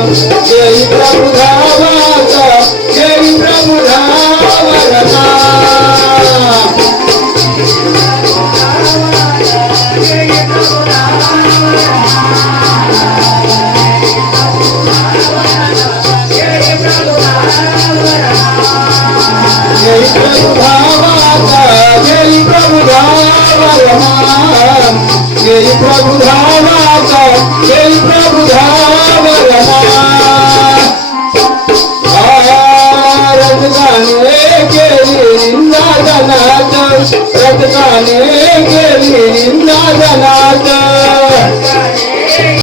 జై रजगाने गेली निंदा